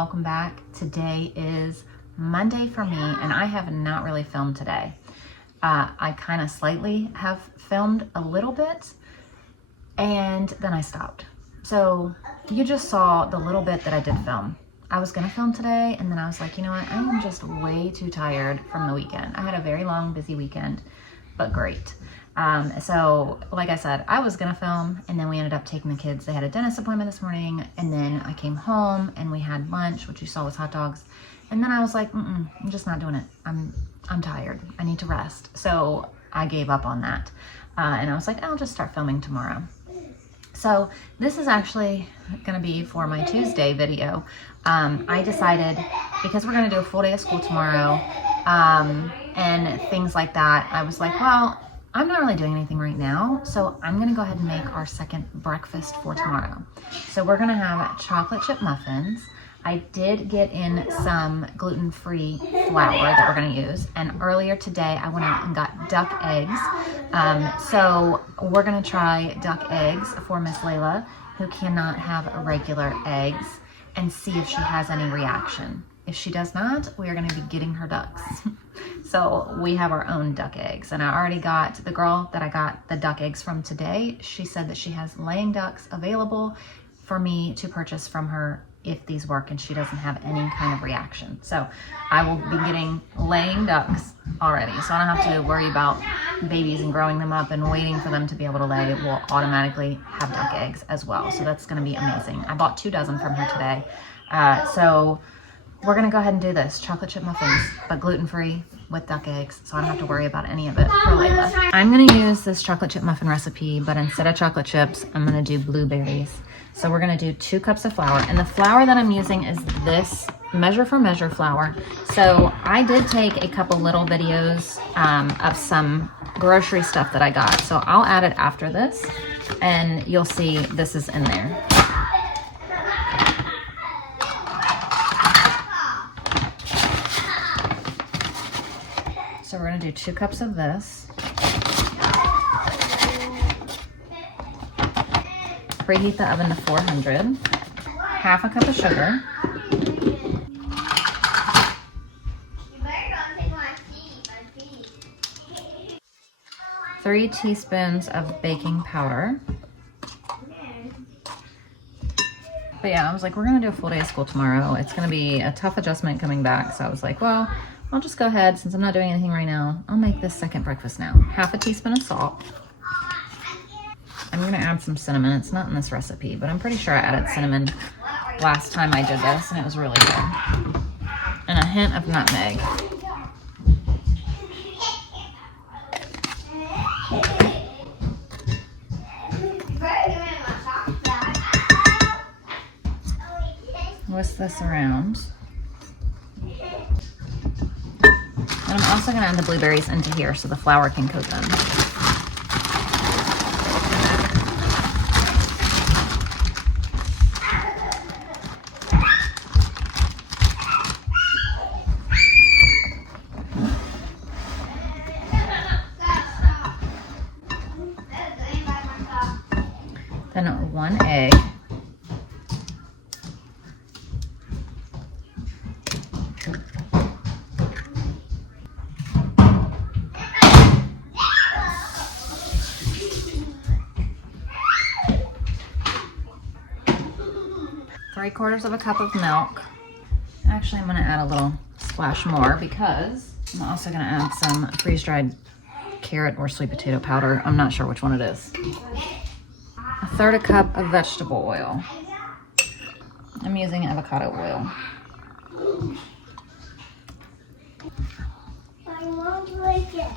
welcome back. Today is Monday for me, and I have not really filmed today. I kind of slightly have filmed a little bit, and then I stopped. So you just saw the little bit that I did film. I was gonna film today, and then I was like, you know what, I am just way too tired from the weekend. I had a very long, busy weekend, but great. So like I said, I was gonna film, and then we ended up taking the kids. They had a dentist appointment this morning, and then I came home and we had lunch, which you saw was hot dogs. And then I was like, I'm just not doing it. I'm tired. I need to rest. So I gave up on that. And I was like, I'll just start filming tomorrow. So this is actually gonna be for my Tuesday video. I decided, because we're gonna do a full day of school tomorrow, and things like that, I was like, well, I'm not really doing anything right now, so I'm gonna go ahead and make our second breakfast for tomorrow. So we're gonna have chocolate chip muffins. I did get in some gluten-free flour that we're gonna use, and earlier today I went out and got duck eggs. So we're gonna try duck eggs for Miss Layla, who cannot have regular eggs, and see if she has any reaction. If she does not, we are gonna be getting her ducks. So we have our own duck eggs, and I already got the girl that I got the duck eggs from today. She said that she has laying ducks available for me to purchase from her if these work and she doesn't have any kind of reaction. So I will be getting laying ducks already. So I don't have to worry about babies and growing them up and waiting for them to be able to lay. We'll automatically have duck eggs as well. So that's gonna be amazing. I bought 2 dozen from her today. So we're gonna go ahead and do this. Chocolate chip muffins, but gluten-free with duck eggs, so I don't have to worry about any of it for Layla. I'm gonna use this chocolate chip muffin recipe, but instead of chocolate chips, I'm gonna do blueberries. So we're gonna do 2 cups of flour, and the flour that I'm using is this measure for measure flour. So I did take a couple little videos of some grocery stuff that I got. So I'll add it after this, and you'll see this is in there. So we're gonna do 2 cups of this. Preheat the oven to 400. Half a cup of sugar. 3 teaspoons of baking powder. But yeah, I was like, we're gonna do a full day of school tomorrow. It's gonna be a tough adjustment coming back. So I was like, well, I'll just go ahead, since I'm not doing anything right now, I'll make this second breakfast now. Half a teaspoon of salt. I'm gonna add some cinnamon. It's not in this recipe, but I'm pretty sure I added cinnamon last time I did this, and it was really good. And a hint of nutmeg. Whisk this around. And I'm also gonna add the blueberries into here so the flour can coat them. Then 1 egg. Three-quarters of a cup of milk. Actually, I'm gonna add a little splash more because I'm also gonna add some freeze-dried carrot or sweet potato powder. I'm not sure which one it is. 1/3 cup of vegetable oil. I'm using avocado oil. I won't like it.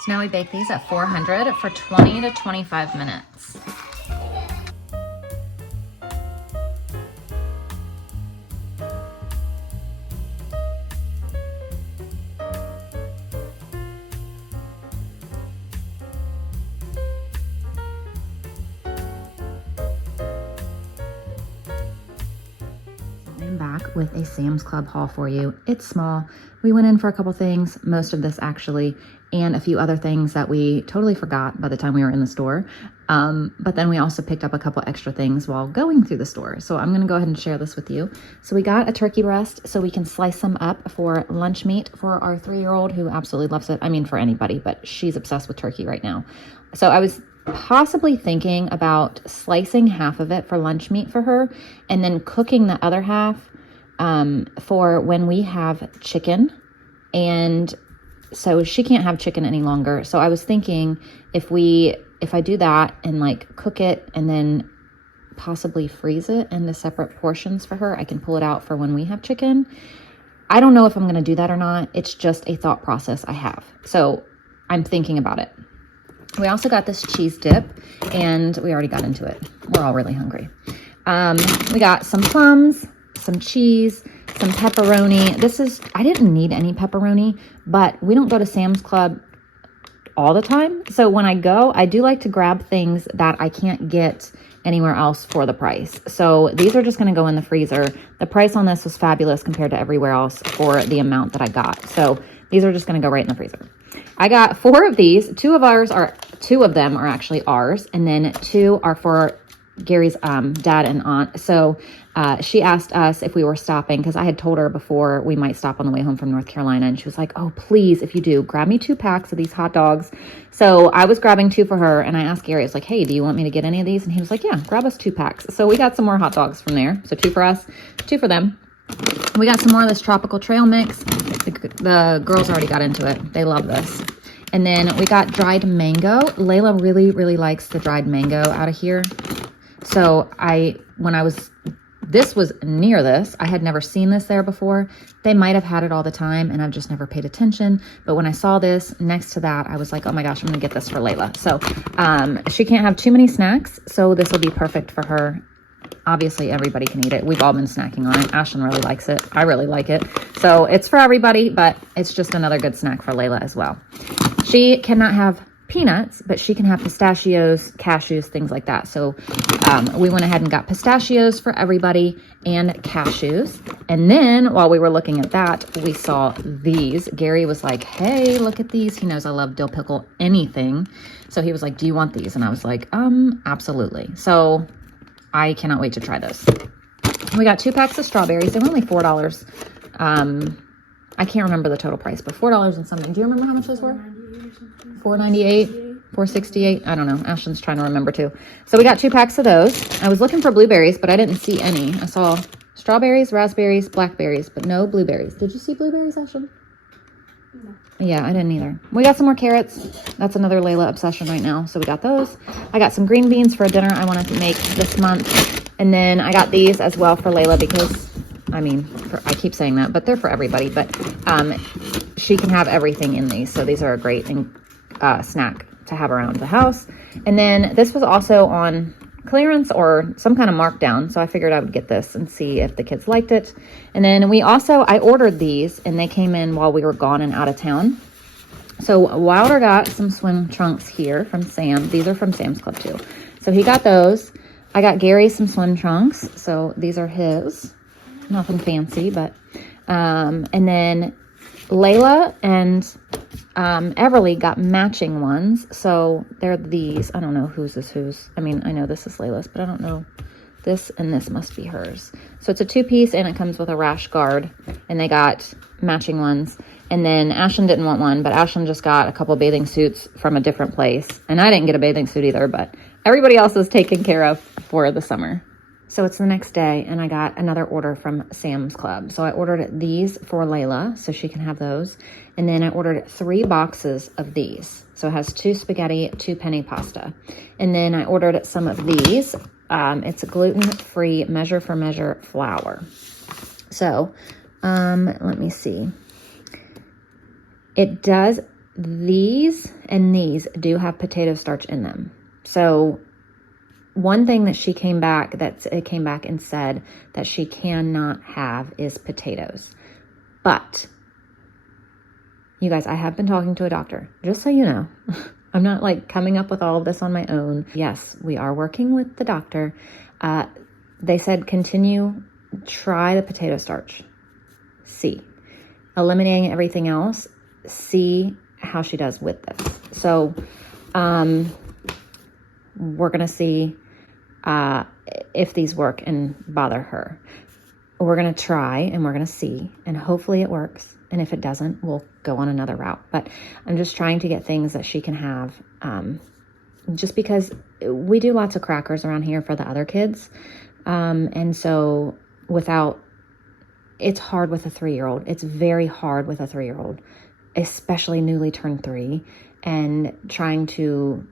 So now we bake these at 400 for 20 to 25 minutes. Back with a Sam's Club haul for you. It's small. We went in for a couple things, most of this actually, and a few other things that we totally forgot by the time we were in the store. But then we also picked up a couple extra things while going through the store. So I'm going to go ahead and share this with you. So we got a turkey breast so we can slice them up for lunch meat for our 3-year-old who absolutely loves it. I mean, for anybody, but she's obsessed with turkey right now. So I was possibly thinking about slicing half of it for lunch meat for her and then cooking the other half for when we have chicken. And so she can't have chicken any longer. So I was thinking if I do that and like cook it and then possibly freeze it into separate portions for her, I can pull it out for when we have chicken. I don't know if I'm going to do that or not. It's just a thought process I have. So I'm thinking about it. We also got this cheese dip and we already got into it. We're all really hungry. We got some plums, some cheese, some pepperoni. I didn't need any pepperoni, but we don't go to Sam's Club all the time. So when I go, I do like to grab things that I can't get anywhere else for the price. So these are just going to go in the freezer. The price on this was fabulous compared to everywhere else for the amount that I got. So these are just going to go right in the freezer. I got 4 of these. 2 of them are actually ours. And then 2 are for Gary's dad and aunt. So she asked us if we were stopping because I had told her before we might stop on the way home from North Carolina. And she was like, oh, please, if you do, grab me 2 packs of these hot dogs. So I was grabbing 2 for her. And I asked Gary, I was like, hey, do you want me to get any of these? And he was like, yeah, grab us 2 packs. So we got some more hot dogs from there. So 2 for us, 2 for them. We got some more of this tropical trail mix. The girls already got into it. They love this. And then we got dried mango. Layla really, really likes the dried mango out of here. So this was near this. I had never seen this there before. They might have had it all the time and I've just never paid attention. But when I saw this next to that, I was like, oh my gosh, I'm gonna get this for Layla. So she can't have too many snacks. So this will be perfect for her. Obviously, everybody can eat it. We've all been snacking on it. Ashlyn really likes it. I really like it. So it's for everybody, but it's just another good snack for Layla as well. She cannot have peanuts, but she can have pistachios, cashews, things like that. So we went ahead and got pistachios for everybody and cashews. And then while we were looking at that, we saw these. Gary was like, hey, look at these. He knows I love dill pickle anything. So he was like, do you want these? And I was like, absolutely. So I cannot wait to try this. We got 2 packs of strawberries. They were only $4. I can't remember the total price, but $4 and something. Do you remember how much those were? $4.98, $4.68. I don't know. Ashlyn's trying to remember too. So we got 2 packs of those. I was looking for blueberries, but I didn't see any. I saw strawberries, raspberries, blackberries, but no blueberries. Did you see blueberries, Ashlyn? No. Yeah, I didn't either. We got some more carrots. That's another Layla obsession right now. So we got those. I got some green beans for a dinner I wanted to make this month. And then I got these as well for Layla because, I mean, I keep saying that, but they're for everybody. But she can have everything in these. So these are a great snack to have around the house. And then this was also on clearance or some kind of markdown. So I figured I would get this and see if the kids liked it. And then I ordered these and they came in while we were gone and out of town. So Wilder got some swim trunks here from Sam. These are from Sam's Club too. So he got those. I got Gary some swim trunks. So these are his. Nothing fancy, but, and then Layla and Everly got matching ones. So they're these. I don't know whose is whose. I mean, I know this is Layla's, but I don't know. This and this must be hers. So it's a 2-piece and it comes with a rash guard. And they got matching ones. And then Ashlyn didn't want one, but Ashlyn just got a couple bathing suits from a different place. And I didn't get a bathing suit either, but everybody else is taken care of for the summer. So it's the next day and I got another order from Sam's Club. So I ordered these for Layla so she can have those. And then I ordered 3 boxes of these. So it has 2 spaghetti, 2 penne pasta. And then I ordered some of these. It's a gluten-free measure for measure flour. So let me see. It does, these and these do have potato starch in them. So one thing that it came back and said that she cannot have is potatoes. But you guys, I have been talking to a doctor, just so you know. I'm not like coming up with all of this on my own. Yes, we are working with the doctor. They said try the potato starch. See. Eliminating everything else, see how she does with this. So we're going to see if these work and bother her. We're going to try and we're going to see, and hopefully it works. And if it doesn't, we'll go on another route. But I'm just trying to get things that she can have, just because we do lots of crackers around here for the other kids. And so it's hard with a 3-year-old. It's very hard with a 3-year-old, especially newly turned 3, and trying to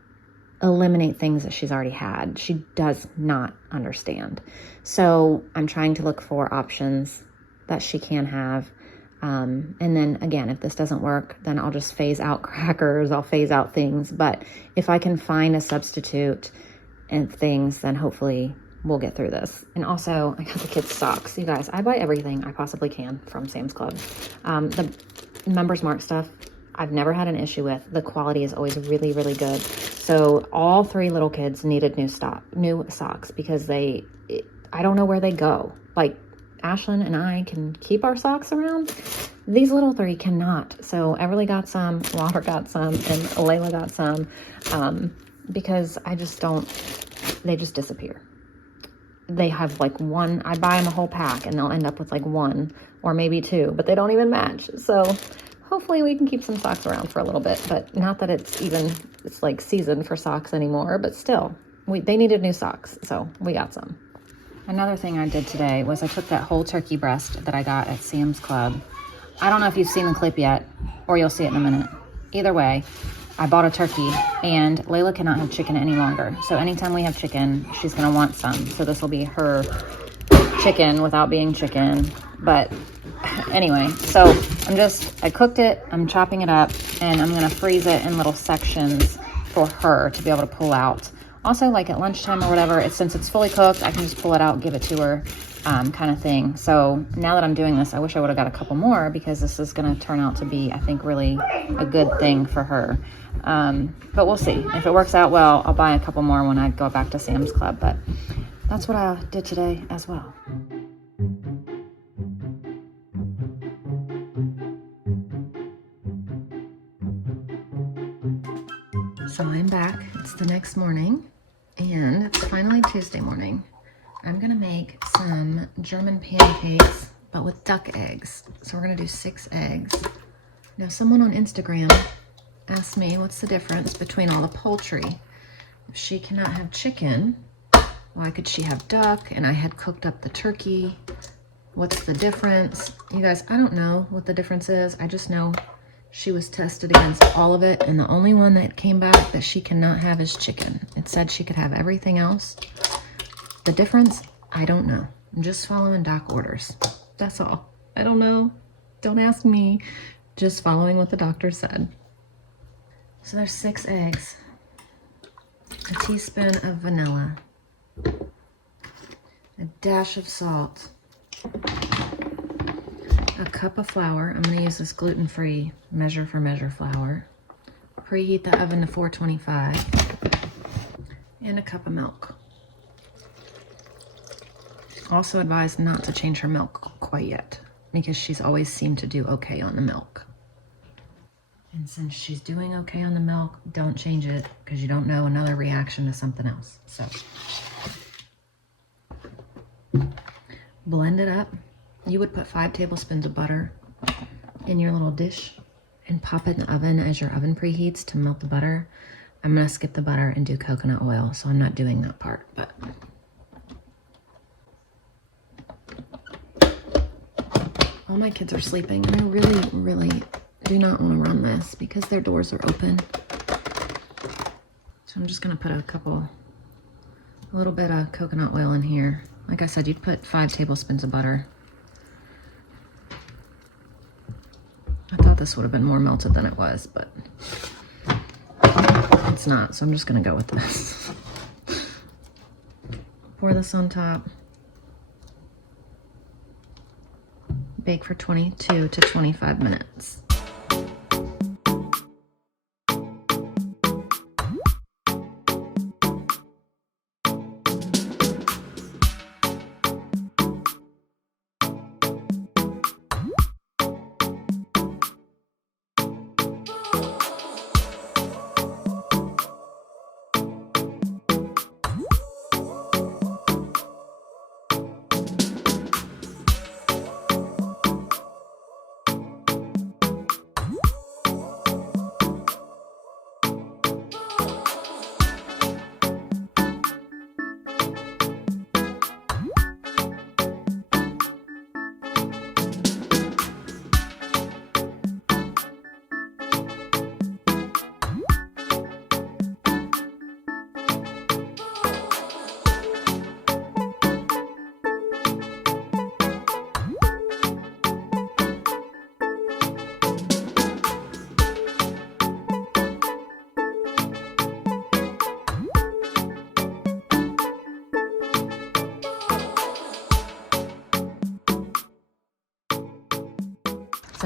eliminate things that she's already had. She does not understand. So I'm trying to look for options that she can have. And then again, if this doesn't work, then I'll just phase out crackers. I'll phase out things. But if I can find a substitute and things, then hopefully we'll get through this. And also, I got the kids' socks. You guys, I buy everything I possibly can from Sam's Club. The Members Mark stuff, I've never had an issue with. The quality is always really, really good. So all 3 little kids needed new socks because I don't know where they go. Like, Ashlyn and I can keep our socks around. These little 3 cannot. So Everly got some, Walter got some, and Layla got some, because they just disappear. They have like one, I buy them a whole pack and they'll end up with like 1 or maybe 2, but they don't even match. So hopefully we can keep some socks around for a little bit, but not that it's like season for socks anymore, but still, they needed new socks, so we got some. Another thing I did today was I took that whole turkey breast that I got at Sam's Club. I don't know if you've seen the clip yet, or you'll see it in a minute. Either way, I bought a turkey, and Layla cannot have chicken any longer. So anytime we have chicken, she's gonna want some. So this will be her chicken without being chicken. But anyway, so I cooked it, I'm chopping it up, and I'm gonna freeze it in little sections for her to be able to pull out. Also, like at lunchtime or whatever, since it's fully cooked, I can just pull it out, give it to her, kind of thing. So now that I'm doing this, I wish I would have got a couple more, because this is going to turn out to be, I think, really a good thing for her. But we'll see. If it works out well, I'll buy a couple more when I go back to Sam's Club. But that's what I did today as well. So I'm back. It's the next morning, and it's finally Tuesday morning. I'm gonna make some German pancakes, but with duck eggs. So we're gonna do 6 eggs. Now, someone on Instagram asked me, what's the difference between all the poultry? If she cannot have chicken, why could she have duck? And I had cooked up the turkey. What's the difference? You guys, I don't know what the difference is. I just know she was tested against all of it, and the only one that came back that she cannot have is chicken. It said she could have everything else. The difference, I don't know. I'm just following doc orders. That's all. I don't know. Don't ask me. Just following what the doctor said. So there's 6 eggs, a teaspoon of vanilla, a dash of salt, a cup of flour. I'm going to use this gluten-free measure for measure flour. Preheat the oven to 425, and a cup of milk. Also advised not to change her milk quite yet, because she's always seemed to do okay on the milk. And since she's doing okay on the milk, don't change it, because you don't know another reaction to something else. So blend it up. You would put 5 tablespoons of butter in your little dish and pop it in the oven as your oven preheats to melt the butter. I'm gonna skip the butter and do coconut oil, so I'm not doing that part, but all my kids are sleeping, and I really, really do not want to run this because their doors are open. So I'm just gonna put a little bit of coconut oil in here. Like I said, you'd put 5 tablespoons of butter. I thought this would have been more melted than it was, but it's not, so I'm just gonna go with this. Pour this on top. Bake for 22 to 25 minutes.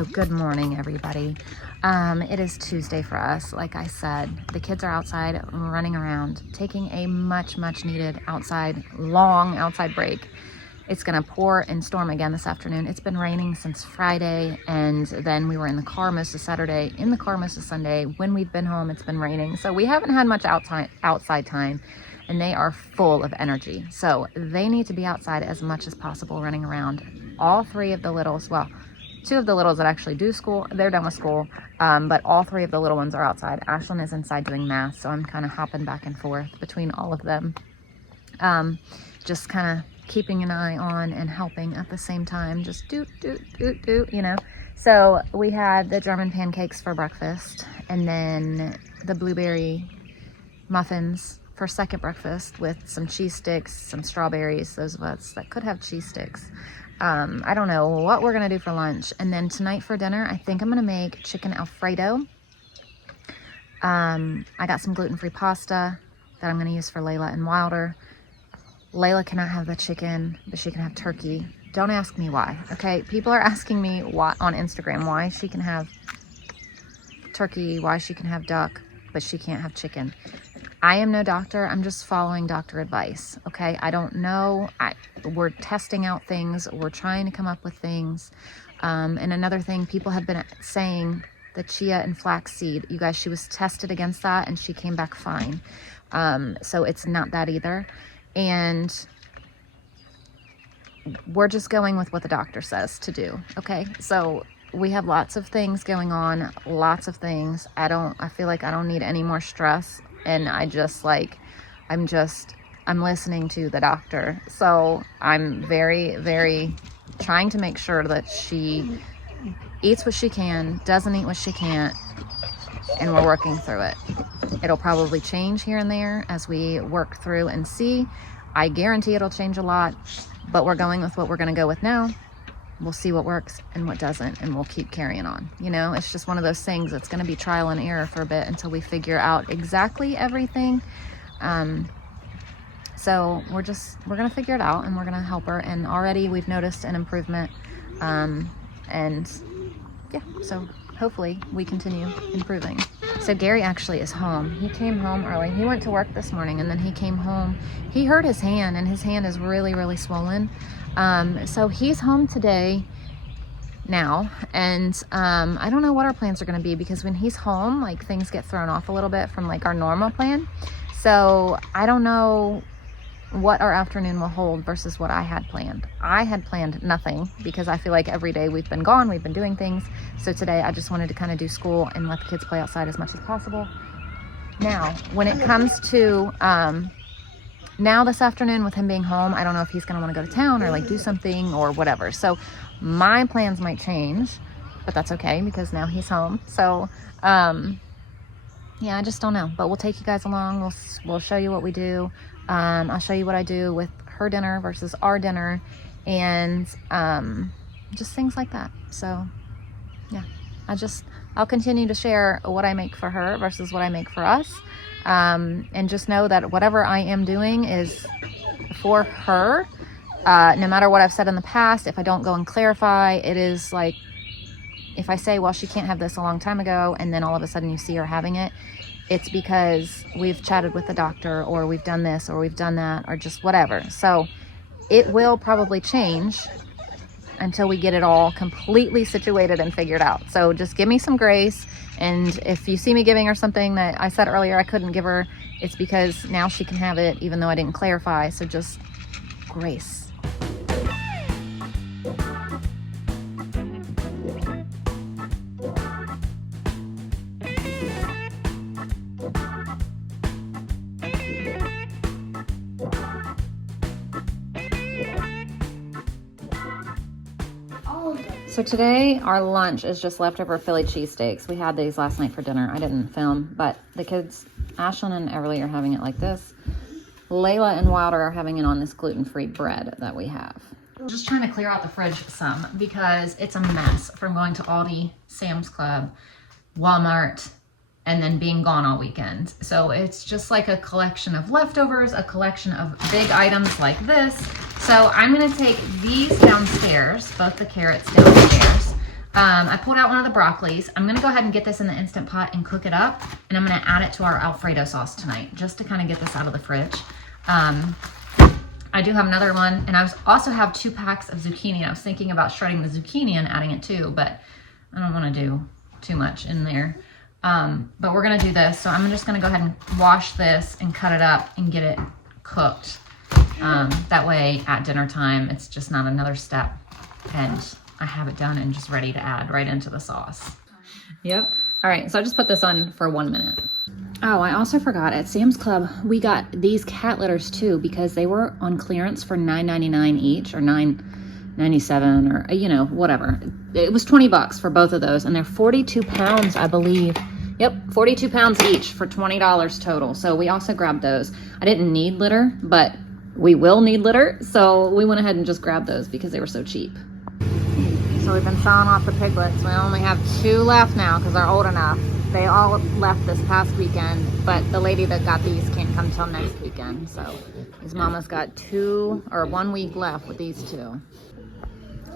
So good morning, everybody. It is Tuesday for us. Like I said, the kids are outside running around, taking a much needed long outside break. It's gonna pour and storm again this afternoon. It's been raining since Friday, and then we were in the car most of Saturday, in the car most of Sunday. When we've been home, it's been raining. So we haven't had much outside time, and they are full of energy. So they need to be outside as much as possible, running around. All three of the littles, well, two of the littles that actually do school, they're done with school, but all three of the little ones are outside. Ashlyn is inside doing math, so I'm kind of hopping back and forth between all of them. Just kind of keeping an eye on and helping at the same time, just do, you know. So we had the German pancakes for breakfast, and then the blueberry muffins for second breakfast with some cheese sticks, some strawberries, those of us that could have cheese sticks. I don't know what we're gonna do for lunch. And then tonight for dinner, I think I'm gonna make chicken Alfredo. I got some gluten-free pasta that I'm gonna use for Layla and Wilder. Layla cannot have the chicken, but she can have turkey. Don't ask me why, okay? People are asking me why on Instagram why she can have turkey, why she can have duck, but she can't have chicken. I am no doctor. I'm just following doctor advice, okay? I don't know. We're testing out things. We're trying to come up with things. And another thing, people have been saying the chia and flax seed. You guys, she was tested against that and she came back fine. So it's not that either. And we're just going with what the doctor says to do, okay? So we have lots of things going on, lots of things. I feel like I don't need any more stress. And I'm listening to the doctor. So I'm very trying to make sure that she eats what she can, doesn't eat what she can't, and we're working through it. It'll probably change here and there as we work through and see. I guarantee it'll change a lot, but we're going with what we're going to go with now. We'll see what works and what doesn't, and we'll keep carrying on. You know, it's just one of those things that's going to be trial and error for a bit until we figure out exactly everything. So we're going to figure it out, and we're going to help her. And already we've noticed an improvement. And yeah, so hopefully we continue improving. So Gary actually is home. He came home early. He went to work this morning, and then he came home. He hurt his hand, and his hand is really swollen. So he's home today now, and I don't know what our plans are going to be, because when he's home, like, things get thrown off a little bit from like our normal plan. So I don't know what our afternoon will hold versus what I had planned. I had planned nothing, because I feel like every day we've been gone, we've been doing things. So today I just wanted to kind of do school and let the kids play outside as much as possible. Now, when it comes to now this afternoon with him being home, I don't know if he's gonna want to go to town or like do something or whatever. So my plans might change, but that's okay, because now he's home. So yeah, I just don't know, but we'll take you guys along. We'll show you what we do. I'll show you what I do with her dinner versus our dinner, and just things like that. So yeah, I'll continue to share what I make for her versus what I make for us. And just know that whatever I am doing is for her. No matter what I've said in the past, if I don't go and clarify, it is like, if I say, well, she can't have this a long time ago, and then all of a sudden you see her having it, it's because we've chatted with the doctor, or we've done this, or we've done that, or just whatever. So it will probably change until we get it all completely situated and figured out. So just give me some grace. And if you see me giving her something that I said earlier I couldn't give her, it's because now she can have it, even though I didn't clarify. So just grace. So today our lunch is just leftover Philly cheesesteaks. We had these last night for dinner. I didn't film, but the kids, Ashlyn and Everly, are having it like this. Layla and Wilder are having it on this gluten-free bread that we have. Just trying to clear out the fridge some, because it's a mess from going to Aldi, Sam's Club, Walmart, and then being gone all weekend. So it's just like a collection of leftovers, a collection of big items like this. So I'm gonna take these downstairs, both the carrots downstairs. I pulled out one of the broccolis. I'm gonna go ahead and get this in the Instant Pot and cook it up, and I'm gonna add it to our Alfredo sauce tonight, just to kind of get this out of the fridge. I do have another one, and I also have 2 packs of zucchini. I was thinking about shredding the zucchini and adding it too, but I don't want to do too much in there. But we're gonna do this, so I'm just gonna go ahead and wash this and cut it up and get it cooked. That way at dinner time, it's just not another step, and I have it done and just ready to add right into the sauce. Yep. All right, so I just put this on for 1 minute. Oh, I also forgot, at Sam's Club, we got these cat litters too, because they were on clearance for $9.99 each, or $9.97, or, you know, whatever. It was 20 bucks for both of those, and they're 42 pounds, I believe. Yep, 42 pounds each for $20 total. So we also grabbed those. I didn't need litter, but we will need litter, so we went ahead and just grabbed those because they were so cheap. So we've been selling off the piglets. We only have 2 left now because they're old enough. They all left this past weekend, but the lady that got these can't come till next weekend. So his mama's got 1 week left with these 2.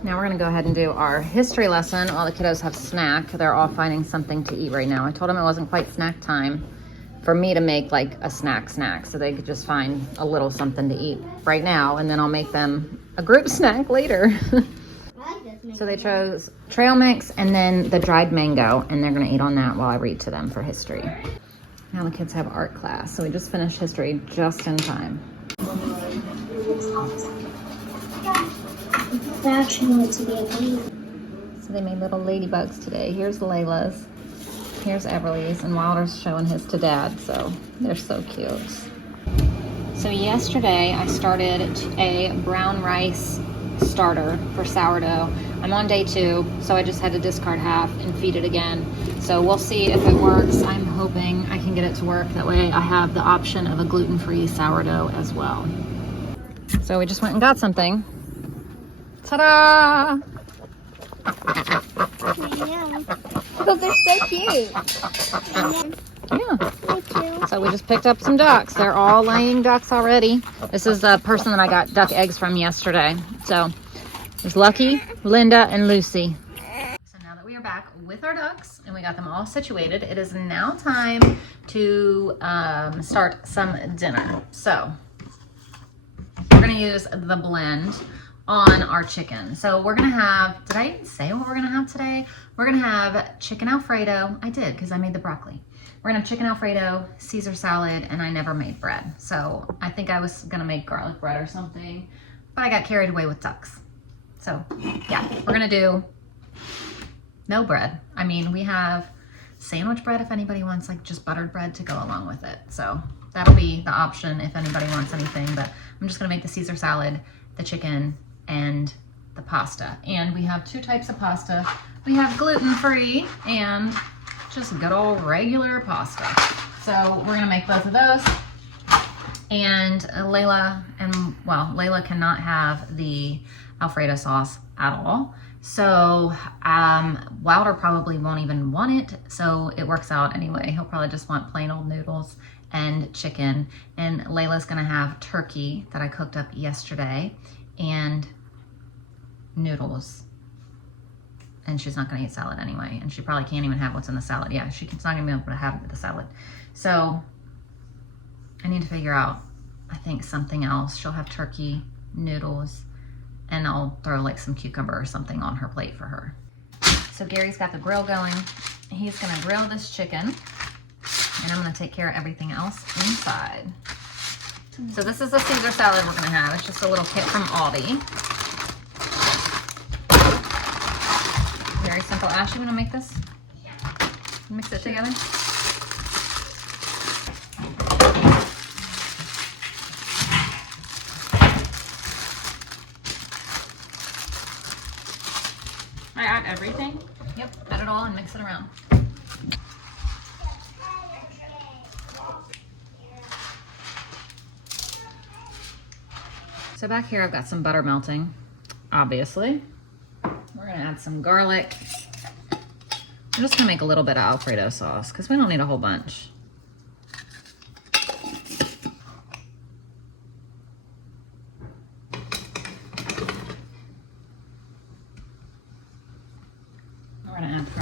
Now we're gonna go ahead and do our history lesson. All the kiddos have snack. They're all finding something to eat right now. I told them it wasn't quite snack time for me to make like a snack, so they could just find a little something to eat right now, and then I'll make them a group snack later. So they chose trail mix and then the dried mango, and they're gonna eat on that while I read to them for history. Now the kids have art class, so we just finished history just in time. So they made little ladybugs today. Here's Layla's, here's Everly's, and Wilder's showing his to Dad, so they're so cute. So yesterday I started a brown rice starter for sourdough. I'm on day 2, so I just had to discard half and feed it again. So we'll see if it works. I'm hoping I can get it to work. That way I have the option of a gluten-free sourdough as well. So we just went and got something. Ta-da! Because they're so cute. Yeah. So we just picked up some ducks. They're all laying ducks already. This is the person that I got duck eggs from yesterday. So there's Lucky, Linda, and Lucy. So now that we are back with our ducks and we got them all situated, it is now time to start some dinner. So we're gonna use the blend on our chicken. So we're gonna have, did I even say what we're gonna have today? We're gonna have chicken Alfredo. I did, because I made the broccoli. We're gonna have chicken Alfredo, Caesar salad, and I never made bread. So I think I was gonna make garlic bread or something, but I got carried away with ducks. So yeah, we're gonna do no bread. I mean, we have sandwich bread if anybody wants like just buttered bread to go along with it. So that'll be the option if anybody wants anything, but I'm just gonna make the Caesar salad, the chicken, and the pasta. And we have 2 types of pasta. We have gluten-free and just good old regular pasta. So we're gonna make both of those. And Layla cannot have the Alfredo sauce at all. So Wilder probably won't even want it, so it works out anyway. He'll probably just want plain old noodles and chicken. And Layla's gonna have turkey that I cooked up yesterday and noodles. And she's not gonna eat salad anyway. And she probably can't even have what's in the salad. Yeah, she's not gonna be able to have the salad. So I need to figure out, I think, something else. She'll have turkey, noodles, and I'll throw like some cucumber or something on her plate for her. So Gary's got the grill going. He's gonna grill this chicken, and I'm gonna take care of everything else inside. So this is the Caesar salad we're gonna have. It's just a little kit from Aldi. Very simple. Ash, you wanna make this? Mix it together? I add everything? Yep, add it all and mix it around. So back here I've got some butter melting, obviously. We're gonna add some garlic. I'm just gonna make a little bit of Alfredo sauce because we don't need a whole bunch.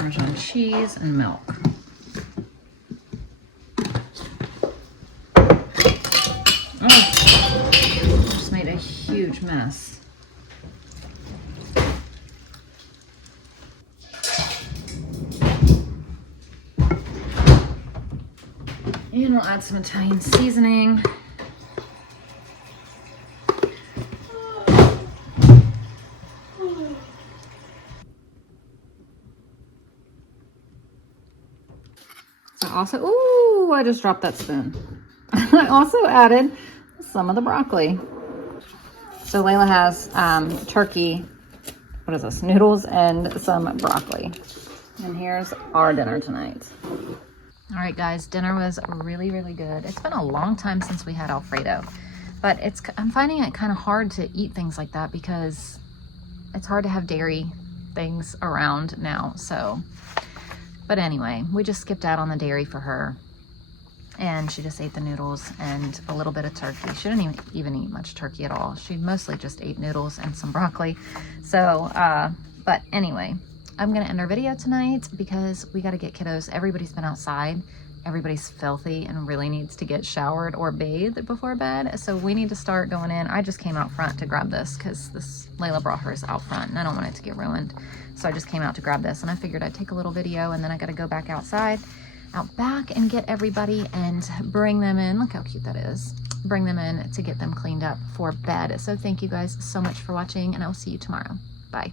Parmesan cheese and milk. Oh, just made a huge mess. And we'll add some Italian seasoning. Also, ooh, I just dropped that spoon. I also added some of the broccoli. So Layla has turkey, what is this, noodles and some broccoli. And here's our dinner tonight. All right, guys, dinner was really, really good. It's been a long time since we had Alfredo, but I'm finding it kind of hard to eat things like that because it's hard to have dairy things around now, so. But anyway, we just skipped out on the dairy for her, and she just ate the noodles and a little bit of turkey. She didn't even eat much turkey at all. She mostly just ate noodles and some broccoli. So, but anyway, I'm gonna end our video tonight because we gotta get kiddos. Everybody's been outside. Everybody's filthy and really needs to get showered or bathed before bed. So we need to start going in. I just came out front to grab this because Layla brought hers out front and I don't want it to get ruined. So I just came out to grab this and I figured I'd take a little video and then I got to go back out back and get everybody and bring them in. Look how cute that is. Bring them in to get them cleaned up for bed. So thank you guys so much for watching and I'll see you tomorrow. Bye.